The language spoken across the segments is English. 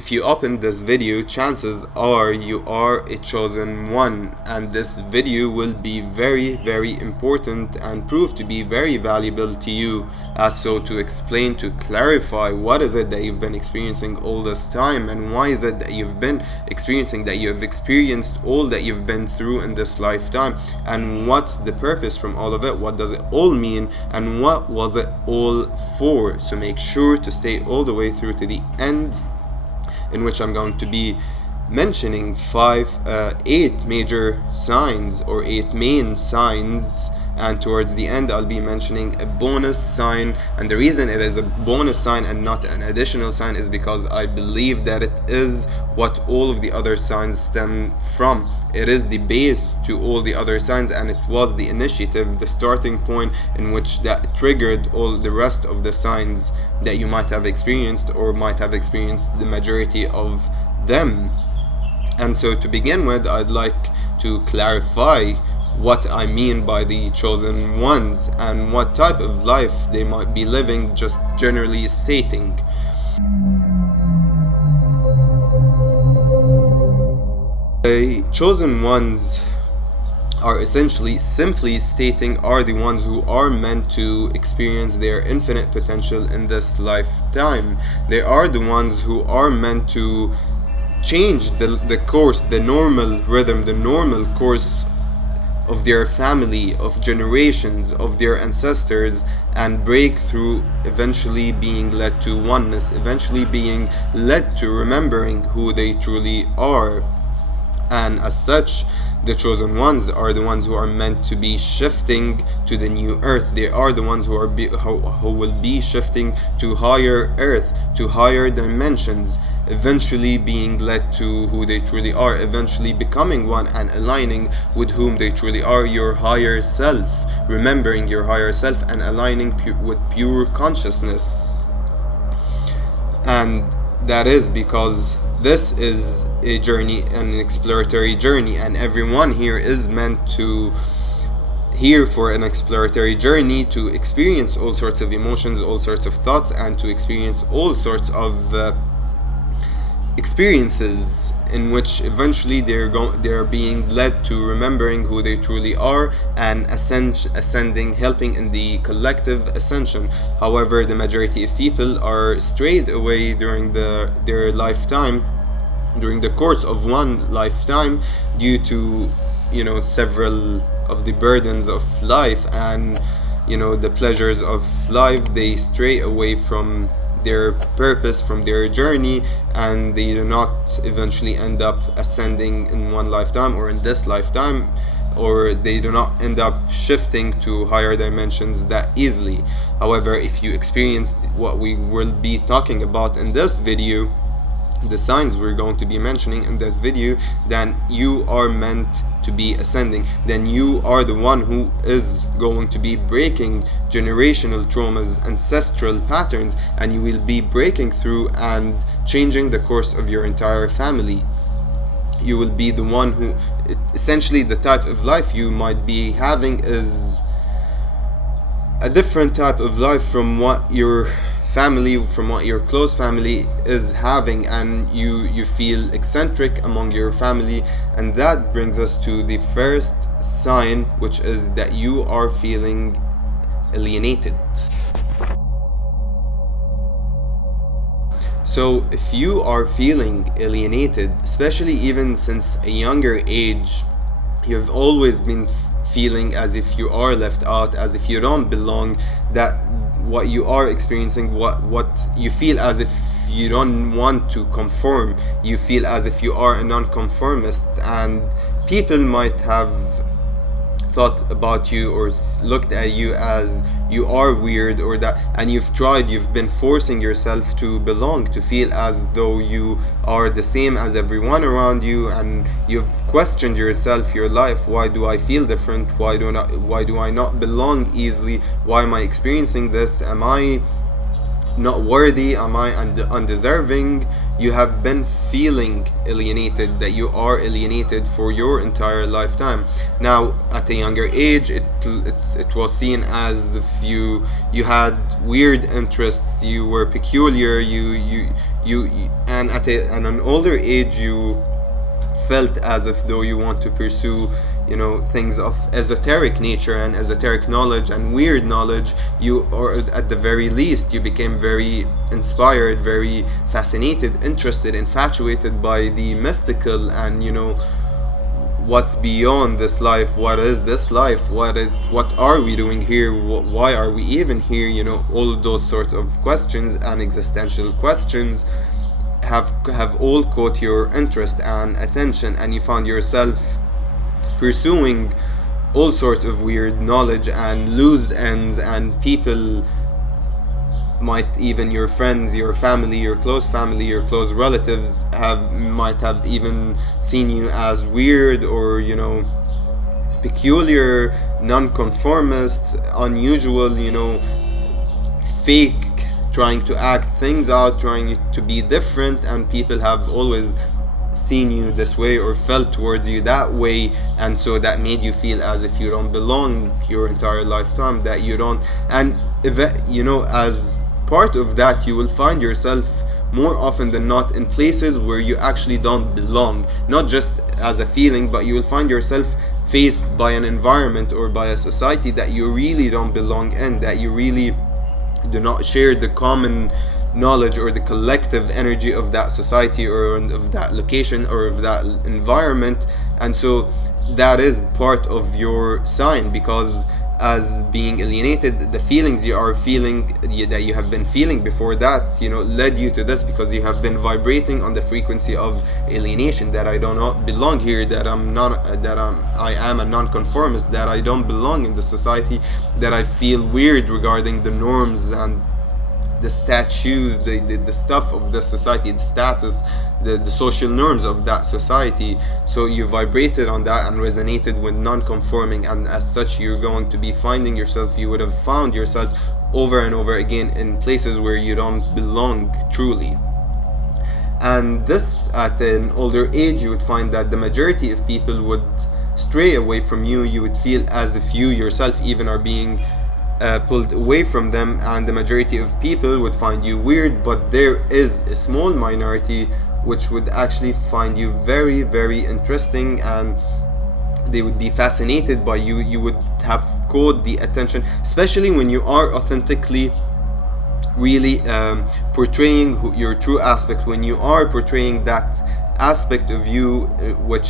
if you open this video, chances are you are a chosen one, and this video will be very, very important and prove to be very valuable to you, as so to explain, to clarify what is it that you've been experiencing all this time, and why is it that you've been experiencing, that you have experienced all that you've been through in this lifetime, and what's the purpose from all of it, what does it all mean, and what was it all for. So make sure to stay all the way through to the end, in which I'm going to be mentioning 8 major signs, or 8 main signs, and towards the end I'll be mentioning a bonus sign. And the reason it is a bonus sign and not an additional sign is because I believe that it is what all of the other signs stem from. It is the base to all the other signs, and it was the initiative, the starting point in which that triggered all the rest of the signs that you might have experienced, or might have experienced the majority of them. And so to begin with, I'd like to clarify what I mean by the chosen ones and what type of life they might be living, just generally stating. The chosen ones are essentially, simply stating, are the ones who are meant to experience their infinite potential in this lifetime. They are the ones who are meant to change the course, the normal rhythm, the normal course of their family, of generations, of their ancestors, and break through, eventually being led to oneness, eventually being led to remembering who they truly are. And as such, the chosen ones are the ones who are meant to be shifting to the new earth. They are the ones who will be shifting to higher earth, to higher dimensions, eventually being led to who they truly are, eventually becoming one and aligning with whom they truly are, your higher self, remembering your higher self and aligning with pure consciousness. And that is because this is a journey, an exploratory journey, and everyone here is meant to here for an exploratory journey, to experience all sorts of emotions, all sorts of thoughts, and to experience all sorts of experiences in which eventually they're being led to remembering who they truly are and ascending, helping in the collective ascension. However, the majority of people are strayed away during their lifetime, during the course of one lifetime, due to several of the burdens of life and the pleasures of life. They stray away from their purpose, from their journey, and they do not eventually end up ascending in one lifetime or in this lifetime, or they do not end up shifting to higher dimensions that easily. However, if you experience what we will be talking about in this video, the signs we're going to be mentioning in this video, then you are meant to be ascending. Then you are the one who is going to be breaking generational traumas, ancestral patterns, and you will be breaking through and changing the course of your entire family. You will be the one who, essentially, the type of life you might be having is a different type of life from what your family, from what your close family is having, and you feel eccentric among your family. And that brings us to the first sign, which is that you are feeling alienated. So if you are feeling alienated, especially even since a younger age, you've always been feeling as if you are left out, as if you don't belong, that what you are experiencing, what you feel as if you don't want to conform, you feel as if you are a non-conformist, and people might have thought about you or looked at you as you are weird or that, and you've been forcing yourself to belong, to feel as though you are the same as everyone around you, and you've questioned yourself, your life. Why do I feel different? Why do I not belong easily? Why am I experiencing this? Am I not worthy? Am I undeserving? you have been feeling alienated, that you are alienated for your entire lifetime. Now, at a younger age, it was seen as if you had weird interests, you were peculiar, and at an older age, you felt as if though you want to pursue things of esoteric nature and esoteric knowledge and weird knowledge. You, or at the very least, you became very inspired, very fascinated, interested, infatuated by the mystical, and what's beyond this life, what is this life, what are we doing here, why are we even here, all of those sort of questions and existential questions have all caught your interest and attention, and you found yourself pursuing all sorts of weird knowledge and loose ends, and people might, even your friends, your family, your close relatives might have even seen you as weird or peculiar, non-conformist, unusual, fake, trying to act things out, trying to be different, and people have always seen you this way or felt towards you that way, and so that made you feel as if you don't belong your entire lifetime, that you don't. And as part of that, you will find yourself more often than not in places where you actually don't belong, not just as a feeling, but you will find yourself faced by an environment or by a society that you really don't belong in, that you really do not share the common knowledge or the collective energy of that society or of that location or of that environment. And so that is part of your sign, because as being alienated, the feelings you are feeling, that you have been feeling before that, led you to this, because you have been vibrating on the frequency of alienation, that I do not belong here, that I am a non-conformist, that I don't belong in the society, that I feel weird regarding the norms and the statues, the stuff of the society, the status, the social norms of that society. So you vibrated on that and resonated with non-conforming, and as such you're going to be finding yourself, you would have found yourself over and over again in places where you don't belong truly. And this, at an older age, you would find that the majority of people would stray away from you. You would feel as if you yourself even are being pulled away from them, and the majority of people would find you weird, but there is a small minority which would actually find you very, very interesting, and they would be fascinated by you. You would have caught the attention, especially when you are authentically really portraying your true aspect, when you are portraying that aspect of you which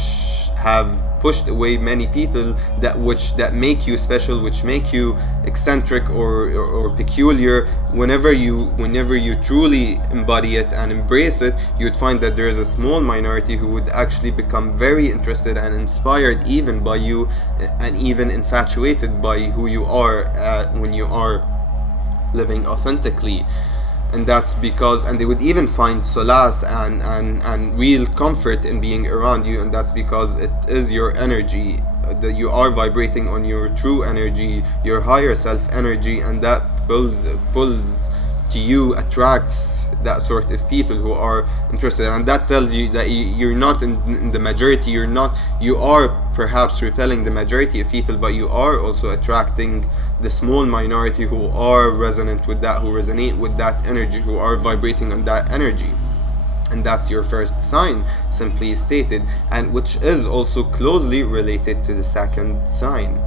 have pushed away many people, that make you special, which make you eccentric or peculiar. Whenever you truly embody it and embrace it, you would find that there is a small minority who would actually become very interested and inspired even by you, and even infatuated by who you are when you are living authentically. And that's because, and they would even find solace and real comfort in being around you, and that's because it is your energy, that you are vibrating on your true energy, your higher self energy, and that pulls to you, attracts that sort of people who are interested. And that tells you that you're not in the majority, you are perhaps repelling the majority of people, but you are also attracting the small minority who are resonant with that, who resonate with that energy, who are vibrating on that energy. And that's your first sign, simply stated, and which is also closely related to the second sign.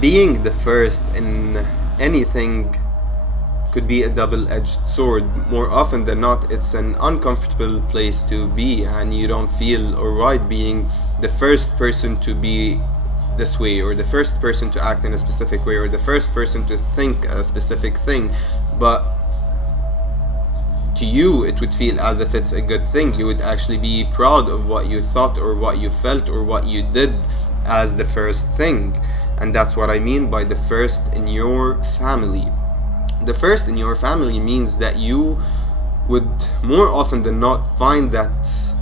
Being the first in anything could be a double-edged sword. More often than not, it's an uncomfortable place to be, and you don't feel alright being the first person to be this way, or the first person to act in a specific way, or the first person to think a specific thing. But to you, it would feel as if it's a good thing. You would actually be proud of what you thought or what you felt or what you did as the first thing. And that's what I mean by the first in your family. The first in your family means that you would more often than not find that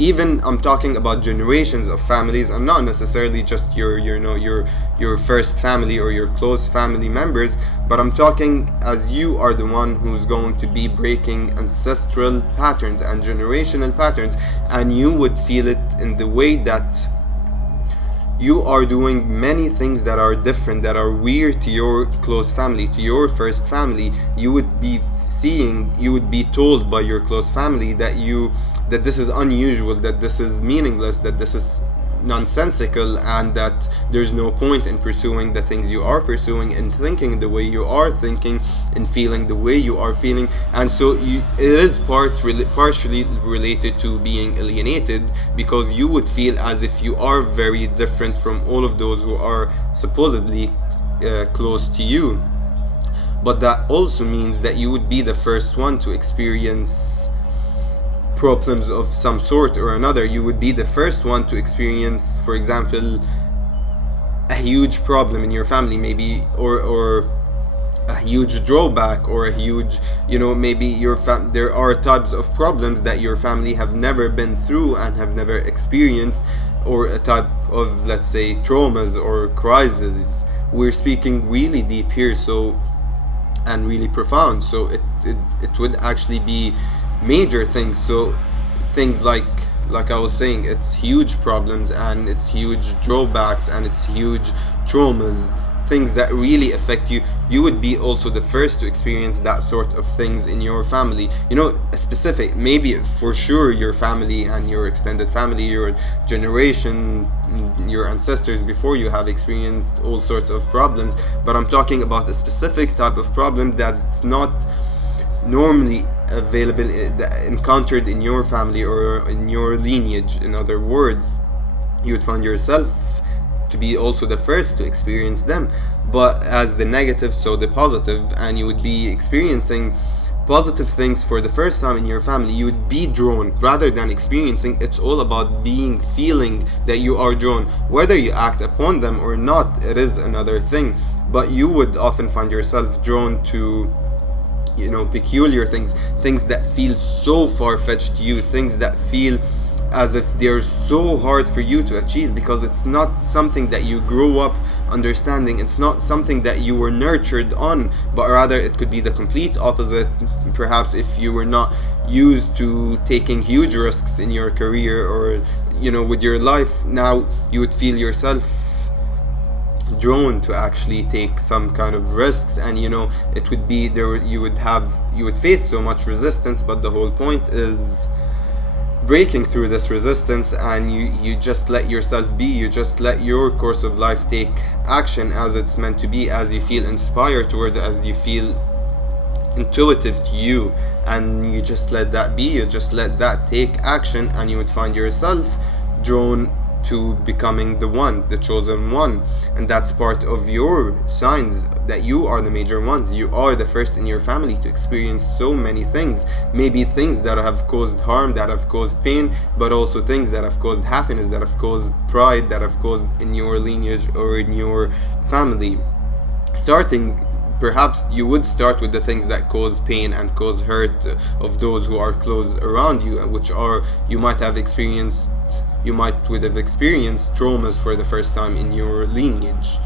Even I'm talking about generations of families, and not necessarily just your first family or your close family members, but I'm talking as you are the one who's going to be breaking ancestral patterns and generational patterns, and you would feel it in the way that you are doing many things that are different, that are weird to your close family, to your first family. You would be told by your close family that this is unusual, that this is meaningless, that this is nonsensical, and that there's no point in pursuing the things you are pursuing, and thinking the way you are thinking, and feeling the way you are feeling. And so it is partially related to being alienated, because you would feel as if you are very different from all of those who are supposedly close to you. But that also means that you would be the first one to experience problems of some sort or another. You would be the first one to experience, for example, a huge problem in your family, maybe, or a huge drawback, or a huge, maybe there are types of problems that your family have never been through and have never experienced, or a type of, let's say, traumas or crises. We're speaking really deep here, so, and really profound. So it would actually be major things. So things like I was saying, it's huge problems, and it's huge drawbacks, and it's huge traumas, things that really affect you. You would be also the first to experience that sort of things in your family. A specific, maybe for sure your family and your extended family, your generation, your ancestors before you have experienced all sorts of problems. But I'm talking about a specific type of problem that's not normally available, encountered in your family or in your lineage. In other words, you would find yourself to be also the first to experience them, but as the negative, so the positive, and you would be experiencing positive things for the first time in your family. You would be drawn rather than experiencing. It's all about feeling that you are drawn. Whether you act upon them or not, it is another thing, but you would often find yourself drawn to peculiar things that feel so far-fetched to you, things that feel as if they're so hard for you to achieve, because it's not something that you grow up understanding. It's not something that you were nurtured on, but rather it could be the complete opposite. Perhaps if you were not used to taking huge risks in your career or with your life, now you would feel yourself drawn to actually take some kind of risks, and it would be there, you would face so much resistance, but the whole point is breaking through this resistance, and you just let yourself be. You just let your course of life take action as it's meant to be, as you feel inspired towards, as you feel intuitive to you, and you just let that be. You just let that take action, and you would find yourself drawn to becoming the one, the chosen one. And that's part of your signs, that you are the major ones. You are the first in your family to experience so many things, maybe things that have caused harm, that have caused pain, but also things that have caused happiness, that have caused pride, that have caused in your lineage or in your family. Perhaps you would start with the things that cause pain and cause hurt of those who are close around you, which are, you might would have experienced traumas for the first time in your lineage.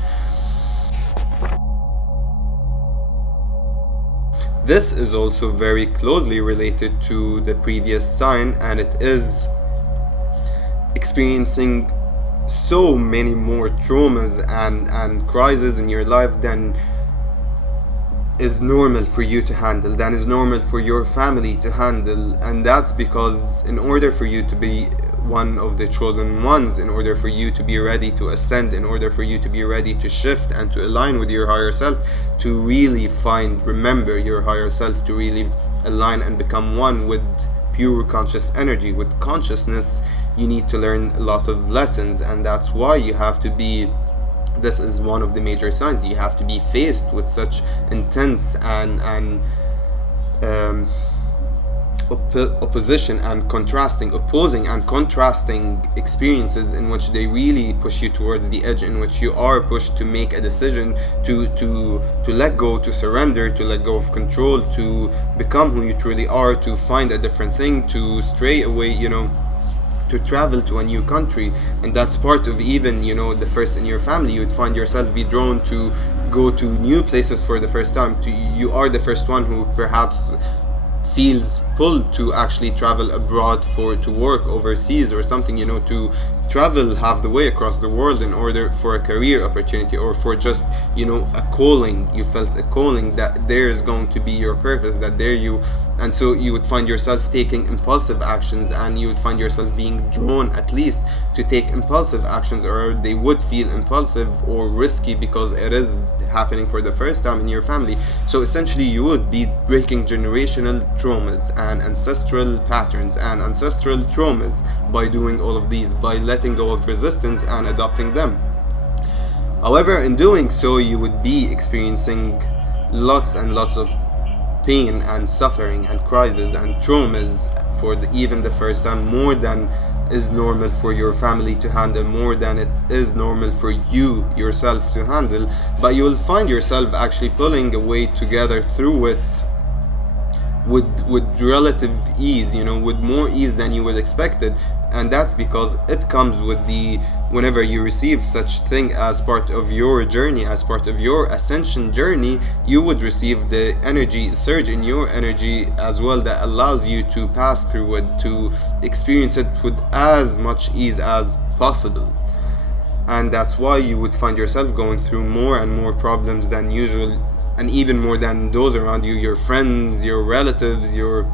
This is also very closely related to the previous sign, and it is experiencing so many more traumas and crises in your life than is normal for you to handle, than is normal for your family to handle. And that's because in order for you to be one of the chosen ones, in order for you to be ready to ascend, in order for you to be ready to shift and to align with your higher self, to really remember your higher self, to really align and become one with pure conscious energy, with consciousness, you need to learn a lot of lessons. And that's why you have to be, this is one of the major signs, you have to be faced with such intense and opposing and contrasting experiences, in which they really push you towards the edge, in which you are pushed to make a decision, to let go, to surrender, to let go of control, to become who you truly are, to find a different thing, to stray away, to travel to a new country. And that's part of even, the first in your family. You would find yourself be drawn to go to new places for the first time. You are the first one who perhaps feels pulled to actually travel abroad to work overseas or something, to travel half the way across the world in order for a career opportunity, or for just, a calling. You felt a calling that there is going to be your purpose, that there you and so you would find yourself taking impulsive actions, and you would find yourself being drawn at least to take impulsive actions, or they would feel impulsive or risky because it is happening for the first time in your family. So essentially you would be breaking generational traumas and ancestral patterns and ancestral traumas by doing all of these, by letting go of resistance and adopting them. However, in doing so, you would be experiencing lots and lots of pain and suffering and crises and traumas for even the first time, more than is normal for your family to handle, more than it is normal for you yourself to handle. But you will find yourself actually pulling a way together through it with relative ease, with more ease than you would expected. And that's because it comes with whenever you receive such thing as part of your journey, as part of your ascension journey, you would receive the energy surge in your energy as well, that allows you to pass through it, to experience it with as much ease as possible. And that's why you would find yourself going through more and more problems than usual, and even more than those around you, your friends, your relatives, you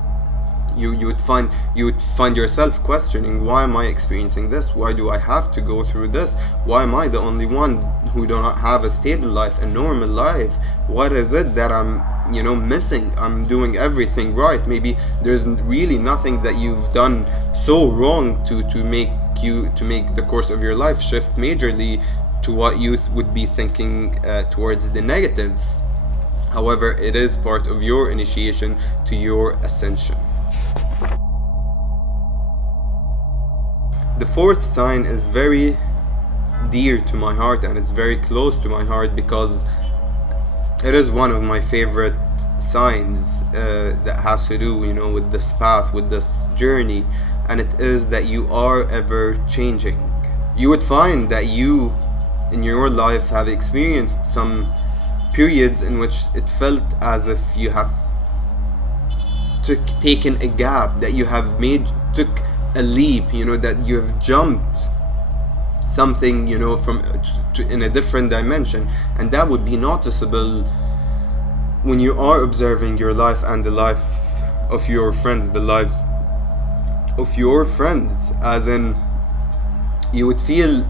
would find yourself questioning, why am I experiencing this? Why do I have to go through this? Why am I the only one who do not have a stable life, a normal life? What is it that I'm missing? I'm doing everything right. Maybe there's really nothing that you've done so wrong to make the course of your life shift majorly to what youth would be thinking towards the negative. However, it is part of your initiation to your ascension. The fourth sign is very dear to my heart, and it's very close to my heart because it is one of my favorite signs that has to do, with this path, with this journey, and it is that you are ever changing. You would find that you, in your life, have experienced some periods in which it felt as if you have taken a gap, that you have took a leap, that you have jumped something, from in a different dimension. And that would be noticeable when you are observing your life and the life of your friends, the lives of your friends, as in you would feel,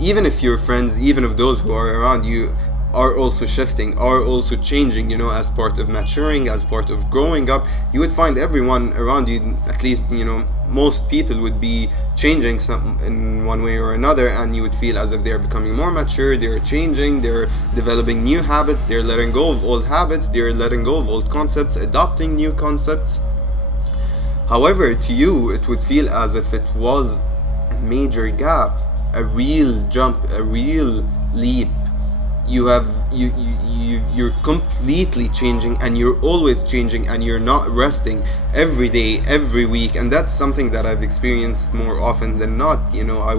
even if your friends, even if those who are around you are also shifting, are also changing, as part of maturing, as part of growing up, you would find everyone around you, at least, most people would be changing some in one way or another, and you would feel as if they're becoming more mature, they're changing, they're developing new habits, they're letting go of old habits, they're letting go of old concepts, adopting new concepts. However, to you, it would feel as if it was a major gap, a real jump, a real leap. You're completely changing, and you're always changing, and you're not resting every day, every week. And that's something that I've experienced more often than not. I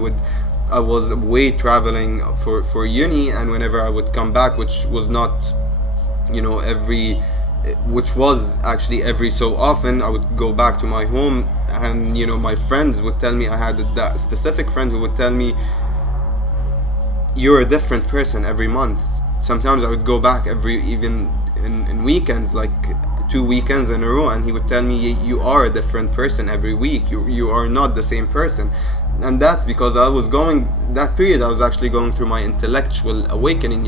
was away traveling for uni, and whenever I would come back, which was not, which was actually every so often, I would go back to my home, and my friends would tell me, I had that specific friend who would tell me, you're a different person every month. Sometimes I would go back even in weekends, like 2 weekends in a row, and he would tell me, you are a different person every week. You are not the same person. And that's because that period I was actually going through my intellectual awakening.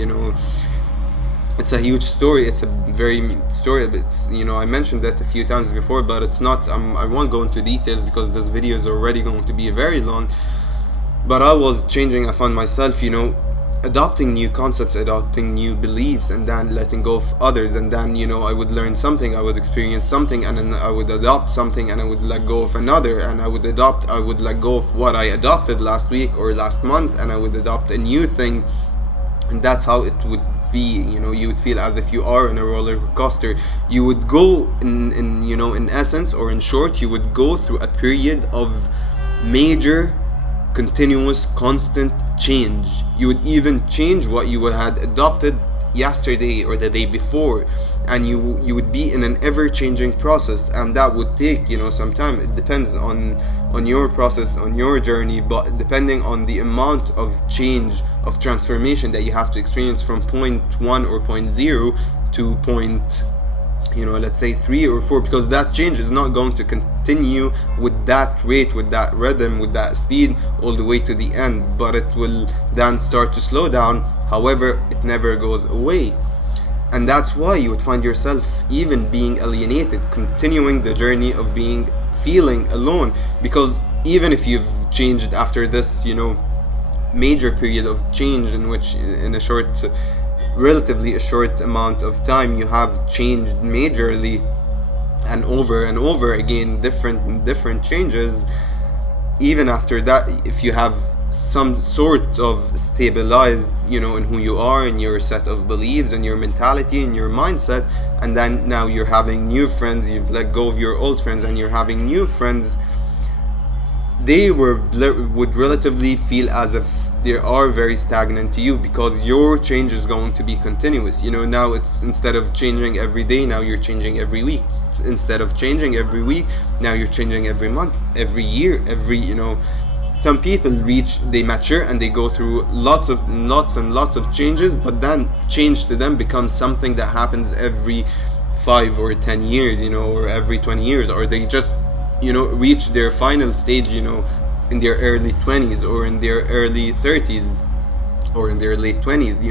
It's a huge story. It's a very story. It's, I mentioned that a few times before, but it's not, I won't go into details because this video is already going to be very long. But I was changing. I found myself, adopting new concepts, adopting new beliefs, and then letting go of others. And then, I would learn something, I would experience something, and then I would adopt something, and I would let go of another, and I would let go of what I adopted last week or last month, and I would adopt a new thing. And that's how it would be. You would feel as if you are in a roller coaster. You would go in essence, or in short, you would go through a period of major, continuous, constant change. You would even change what you had adopted yesterday or the day before, and you would be in an ever-changing process, and that would take some time. It depends on your process, on your journey, but depending on the amount of change, of transformation that you have to experience from point 1 or point 0 to point, let's say 3 or 4, because that change is not going to continue with that rate, with that rhythm, with that speed all the way to the end, but it will then start to slow down. However, it never goes away. And that's why you would find yourself even being alienated, continuing the journey of feeling alone, because even if you've changed after this, major period of change, in which in a relatively short amount of time you have changed majorly and over again, different changes. Even after that, if you have some sort of stabilized, in who you are, in your set of beliefs, and your mentality, and your mindset, and then now you're having new friends, you've let go of your old friends and you're having new friends, they would relatively feel as if they are very stagnant to you, because your change is going to be continuous. Now it's, instead of changing every day, now you're changing every week. Instead of changing every week, now you're changing every month, every year, some people they mature and they go through lots and lots of changes, but then change to them becomes something that happens every 5 or 10 years, or every 20 years, or they just reach their final stage, in their early 20s or in their early 30s or in their late 20s.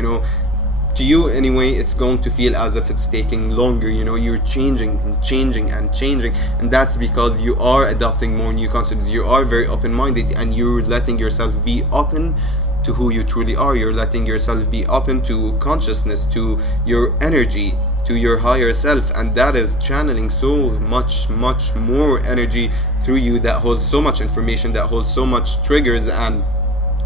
To you anyway, it's going to feel as if it's taking longer. You're changing and changing and changing, and that's because you are adopting more new concepts. You are very open-minded, and you're letting yourself be open to who you truly are. You're letting yourself be open to consciousness, to your energy, to your higher self, and that is channeling so much more energy through you, that holds so much information, that holds so much triggers and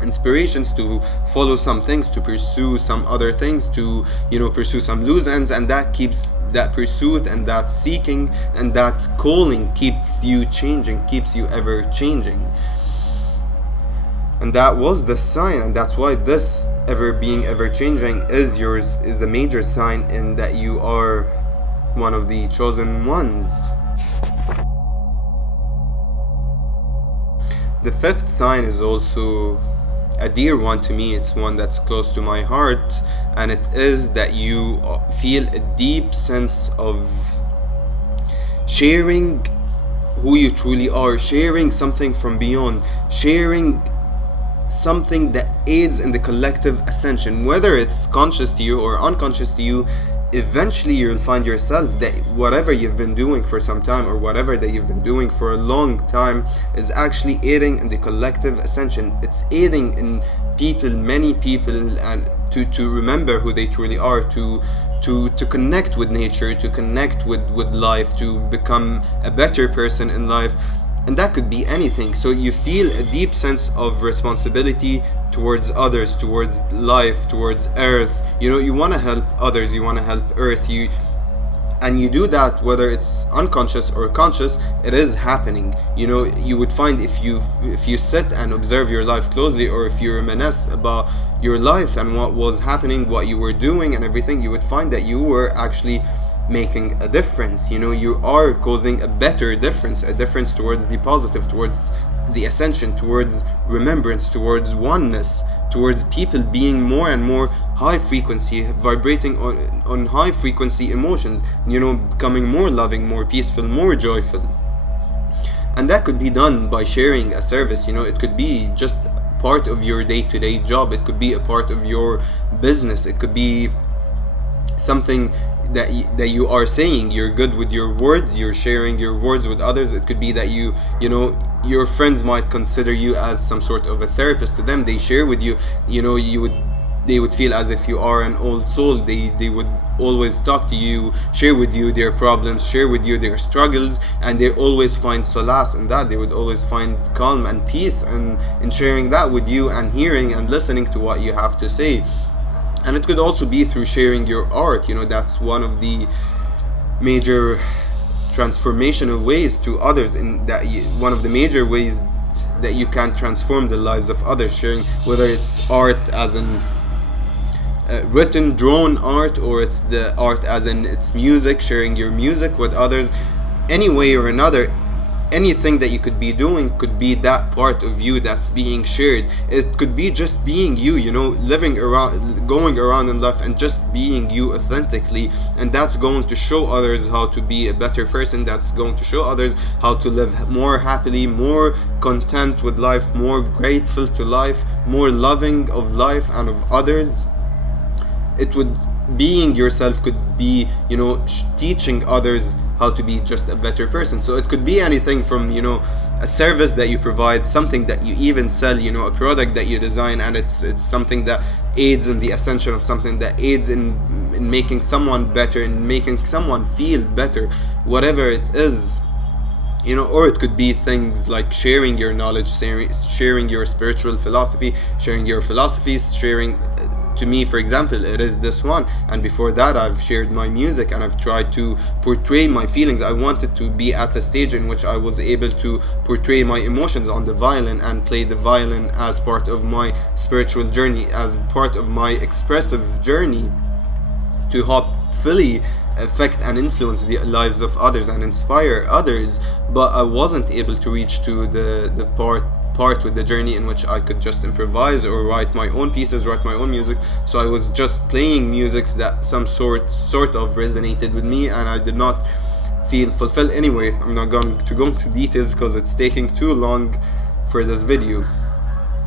inspirations to follow some things, to pursue some other things, to pursue some loose ends, and that keeps that pursuit and that seeking and that calling keeps you changing, keeps you ever changing. And that was the sign, and that's why this ever changing is a major sign in that you are one of the chosen ones. The fifth sign is also a dear one to me. It's one that's close to my heart, and it is that you feel a deep sense of sharing who you truly are, sharing something from beyond, sharing something that aids in the collective ascension, whether it's conscious to you or unconscious to you. Eventually you'll find yourself that whatever you've been doing for some time, or whatever that you've been doing for a long time, is actually aiding in the collective ascension. It's aiding in many people, and to remember who they truly are, to connect with nature, to connect with life, to become a better person in life. And that could be anything. So you feel a deep sense of responsibility towards others, towards life, towards earth. You want to help others, you want to help earth, and you do that whether it's unconscious or conscious. It is happening. You would find if you sit and observe your life closely, or if you reminisce about your life and what was happening, what you were doing and everything, you would find that you were actually making a difference. You are causing a better difference, a difference towards the positive, towards the ascension, towards remembrance, towards oneness, towards people being more and more high frequency, vibrating on high frequency emotions, becoming more loving, more peaceful, more joyful. And that could be done by sharing a service. It could be just part of your day-to-day job, it could be a part of your business, it could be something that you are saying. You're good with your words, you're sharing your words with others. It could be that your friends might consider you as some sort of a therapist to them. They share with you, they would feel as if you are an old soul. They would always talk to you, share with you their problems, share with you their struggles, and they always find solace in that. They would always find calm and peace in sharing that with you, and hearing and listening to what you have to say. And it could also be through sharing your art. That's one of the major transformational ways to others, in that one of the major ways that you can transform the lives of others, sharing whether it's art as in written drawn art, or it's the art as in it's music, sharing your music with others. Any way or another, anything that you could be doing could be that part of you that's being shared. It could be just being you, living around, going around in life and just being you authentically, and that's going to show others how to be a better person. That's going to show others how to live more happily, more content with life, more grateful to life, more loving of life and of others. It would, being yourself could be, teaching others how to be just a better person. So it could be anything from, a service that you provide, something that you even sell, a product that you design, and it's something that aids in the ascension of something, that aids in making someone better, in making someone feel better, whatever it is. Or it could be things like sharing your knowledge, sharing your spiritual philosophy, sharing your philosophies, sharing, to me, for example, it is this one. And before that, I've shared my music and I've tried to portray my feelings. I wanted to be at a stage in which I was able to portray my emotions on the violin and play the violin as part of my spiritual journey, as part of my expressive journey, to hopefully affect and influence the lives of others and inspire others. But I wasn't able to reach to the part with the journey in which I could just improvise or write my own pieces, write my own music. So I was just playing musics that some sort of resonated with me, and I did not feel fulfilled. Anyway, I'm not going to go into details because it's taking too long for this video.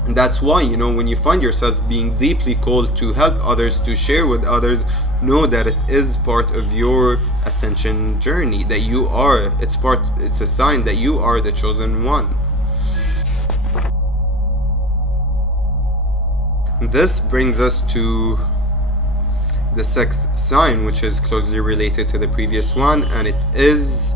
And that's why, when you find yourself being deeply called to help others, to share with others, know that it is part of your ascension journey, that you are, it's a sign that you are the chosen one. This brings us to the sixth sign, which is closely related to the previous one, and it is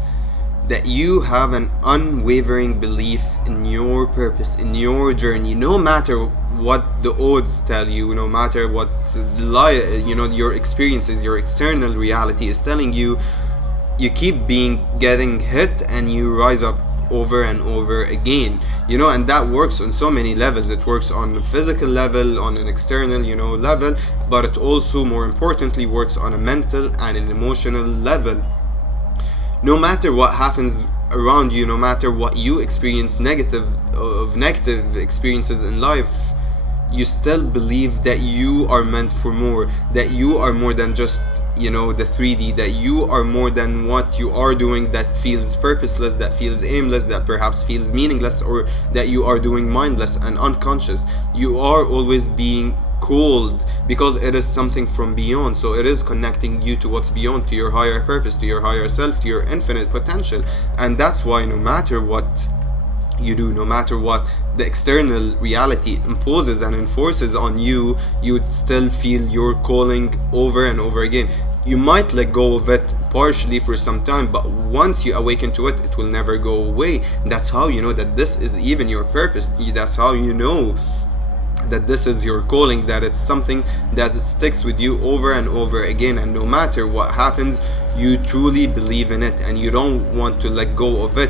that you have an unwavering belief in your purpose, in your journey, no matter what the odds tell you, no matter what your experiences, your external reality is telling you. You keep getting hit and you rise up over and over again, and that works on so many levels. It works on a physical level, on an external, level, but it also, more importantly, works on a mental and an emotional level. No matter what happens around you, no matter what you experience negative experiences in life, you still believe that you are meant for more, that you are more than just the 3D, that you are more than what you are doing that feels purposeless, that feels aimless, that perhaps feels meaningless, or that you are doing mindless and unconscious. You are always being called because it is something from beyond. So it is connecting you to what's beyond, to your higher purpose, to your higher self, to your infinite potential. And that's why no matter what you do, no matter what the external reality imposes and enforces on you, you would still feel your calling over and over again. You might let go of it partially for some time, but once you awaken to it, it will never go away. That's how you know that this is even your purpose. That's how you know that this is your calling, that it's something that sticks with you over and over again, and no matter what happens, you truly believe in it and you don't want to let go of it.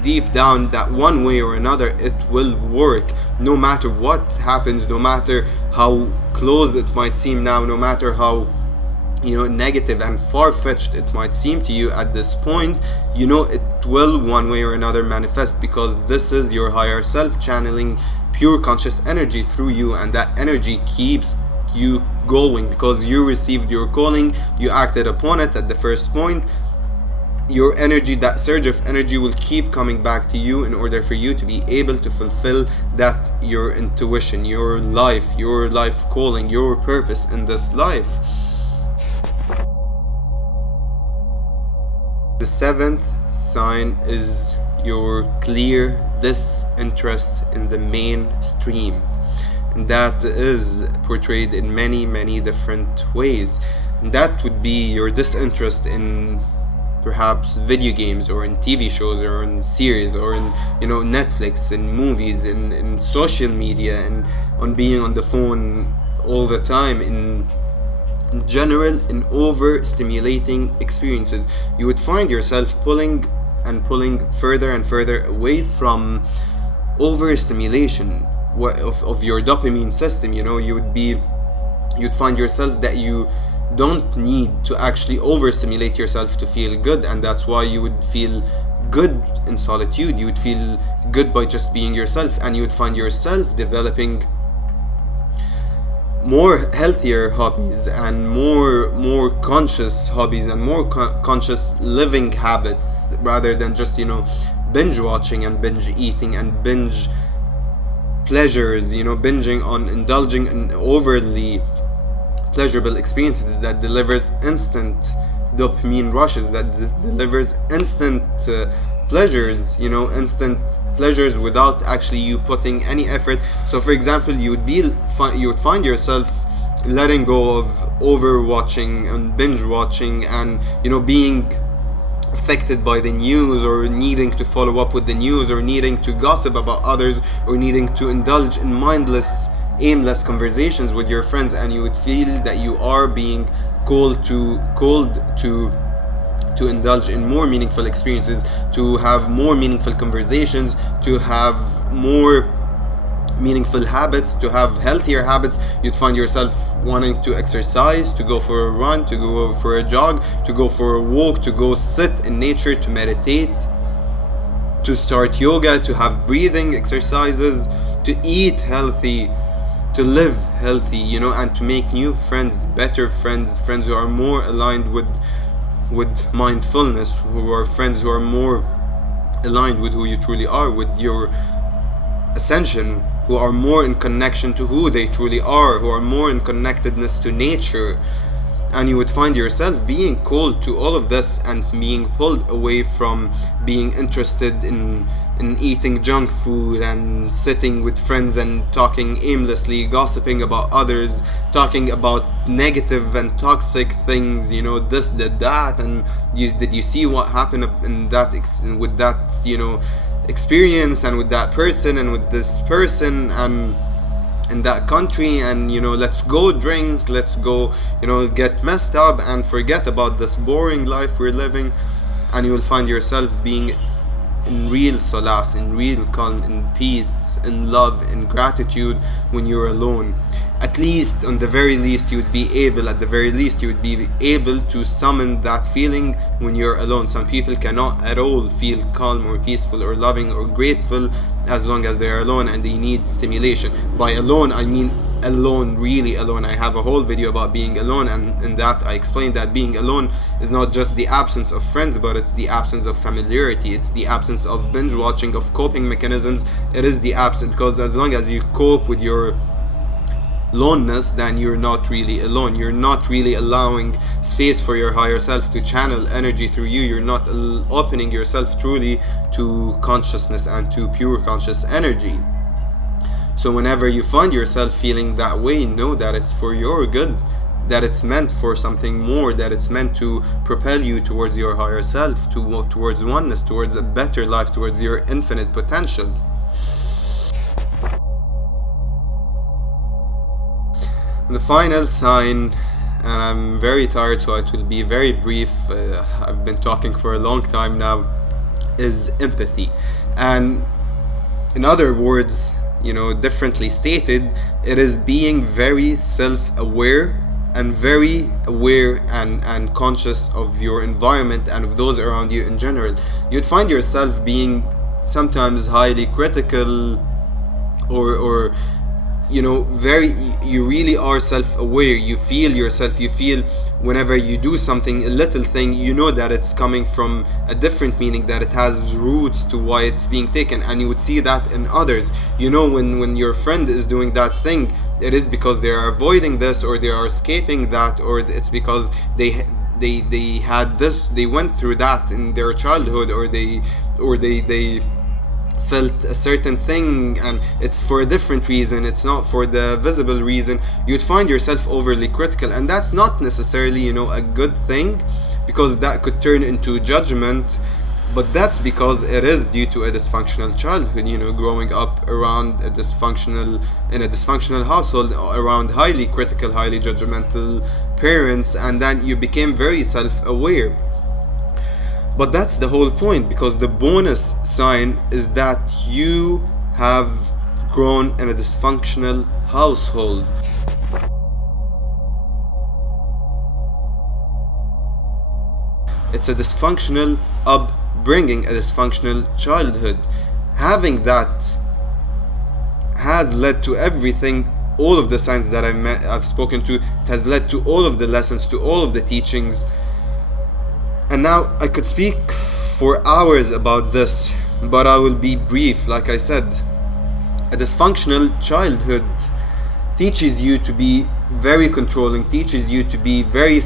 Deep down that one way or another it will work, no matter what happens, no matter how close it might seem now, no matter how negative and far-fetched it might seem to you at this point. It will one way or another manifest, because this is your higher self channeling pure conscious energy through you, and that energy keeps you going because you received your calling, you acted upon it at the first point. Your energy, that surge of energy, will keep coming back to you in order for you to be able to fulfill that, your intuition, your life calling, your purpose in this life. The seventh sign is your clear disinterest in the mainstream, and that is portrayed in many different ways. And that would be your disinterest in perhaps video games, or in TV shows, or in series, or in Netflix, in movies, in social media, and on being on the phone all the time, in general, in overstimulating experiences. You would find yourself pulling further and further away from overstimulation of your dopamine system. You'd find yourself that you don't need to actually overstimulate yourself to feel good, and that's why you would feel good in solitude. You would feel good by just being yourself, and you would find yourself developing more healthier hobbies and more conscious hobbies and more conscious living habits, rather than just binge watching and binge eating and binge pleasures, binging on indulging in overly pleasurable experiences that delivers instant dopamine rushes, that delivers instant pleasures, instant pleasures without actually you putting any effort. So for example, you would find yourself letting go of overwatching and binge watching, and being affected by the news, or needing to follow up with the news, or needing to gossip about others, or needing to indulge in mindless, aimless conversations with your friends, and you would feel that you are being called to indulge in more meaningful experiences, to have more meaningful conversations, to have more meaningful habits, to have healthier habits. You'd find yourself wanting to exercise, to go for a run, to go for a jog, to go for a walk, to go sit in nature, to meditate, to start yoga, to have breathing exercises, to eat healthy, to live healthy, and to make new friends, better friends who are more aligned with mindfulness, who are friends who are more aligned with who you truly are, with your ascension, who are more in connection to who they truly are, who are more in connectedness to nature. And you would find yourself being called to all of this, and being pulled away from being interested in eating junk food and sitting with friends and talking aimlessly, gossiping about others, talking about negative and toxic things, this, that, and did you see what happened in that with that experience, and with that person, and with this person, and in that country, and let's go drink, let's go get messed up and forget about this boring life we're living. And you will find yourself being in real solace, in real calm, in peace, in love, in gratitude when you're alone. At the very least you would be able to summon that feeling when you're alone. Some people cannot at all feel calm or peaceful or loving or grateful as long as they're alone, and they need stimulation. By alone, I mean alone, really alone. I have a whole video about being alone, and in that I explained that being alone is not just the absence of friends, but it's the absence of familiarity, it's the absence of binge watching, of coping mechanisms. It is the absence, because as long as you cope with your loneness, then you're not really alone. You're not really allowing space for your higher self to channel energy through you. You're not opening yourself truly to consciousness and to pure conscious energy. So whenever you find yourself feeling that way, know that it's for your good, that it's meant for something more, that it's meant to propel you towards your higher self, towards oneness, towards a better life, towards your infinite potential. The final sign, and I'm very tired, so it will be very brief, I've been talking for a long time now, is empathy. And in other words, differently stated, it is being very self-aware and very aware and conscious of your environment and of those around you in general. You'd find yourself being sometimes highly critical, or you really are self-aware. You feel yourself, you feel whenever you do something, a little thing, that it's coming from a different meaning, that it has roots to why it's being taken. And you would see that in others. When your friend is doing that thing, it is because they are avoiding this, or they are escaping that, or it's because they had this, they went through that in their childhood, or they felt a certain thing, and it's for a different reason, it's not for the visible reason. You'd find yourself overly critical, and that's not necessarily a good thing, because that could turn into judgment. But that's because it is due to a dysfunctional childhood, growing up around in a dysfunctional household, around highly critical, highly judgmental parents, and then you became very self-aware. But that's the whole point, because the bonus sign is that you have grown in a dysfunctional household. It's a dysfunctional upbringing, a dysfunctional childhood. Having that has led to everything, all of the signs that I've spoken to. It has led to all of the lessons, to all of the teachings. And now I could speak for hours about this, but I will be brief. Like I said, a dysfunctional childhood teaches you to be very controlling, teaches you to be very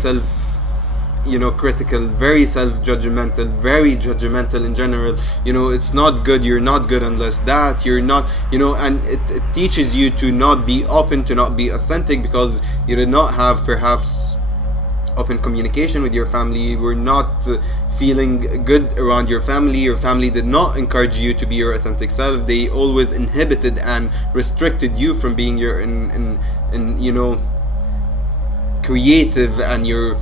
critical, very self-judgmental, very judgmental in general. It's not good, you're not good unless that, you're not, and it teaches you to not be open, to not be authentic, because you did not have perhaps open communication with your family. You were not feeling good around your family did not encourage you to be your authentic self. They always inhibited and restricted you from being your creative and your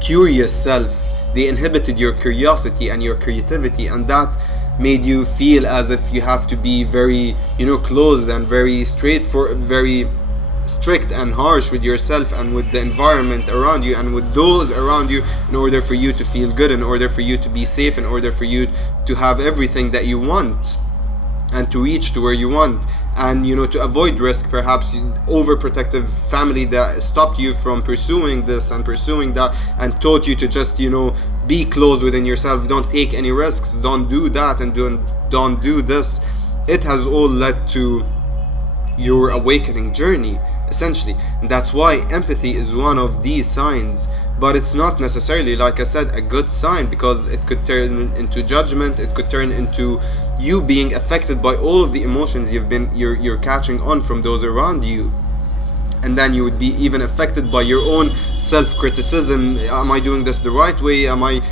curious self. They inhibited your curiosity and your creativity, and that made you feel as if you have to be very closed and very very strict and harsh with yourself and with the environment around you and with those around you, in order for you to feel good, in order for you to be safe, in order for you to have everything that you want and to reach to where you want, and to avoid risk. Perhaps overprotective family that stopped you from pursuing this and pursuing that, and taught you to just be closed within yourself, don't take any risks, don't do that, and don't do this. It has all led to your awakening journey, essentially. And that's why empathy is one of these signs. But it's not necessarily, like I said, a good sign, because it could turn into judgment. It could turn into you being affected by all of the emotions you're catching on from those around you. And then you would be even affected by your own self-criticism. Am I doing this the right way?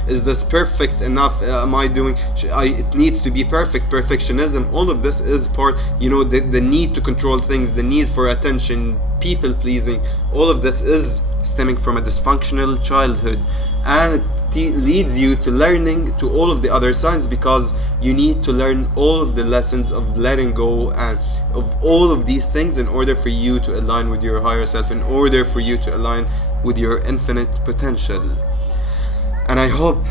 Is this perfect enough? It needs to be perfect. Perfectionism. All of this is part, the need to control things, the need for attention, people pleasing. All of this is stemming from a dysfunctional childhood, and it leads you to learning to all of the other signs, because you need to learn all of the lessons of letting go and of all of these things in order for you to align with your higher self, in order for you to align with your infinite potential. And I hope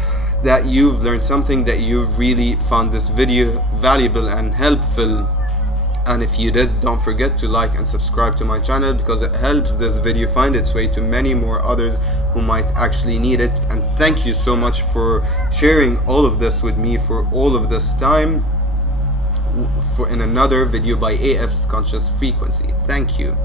that you've learned something, that you've really found this video valuable and helpful. And if you did, don't forget to like and subscribe to my channel, because it helps this video find its way to many more others who might actually need it. And thank you so much for sharing all of this with me for all of this time, in another video by AF's Conscious Frequency. Thank you.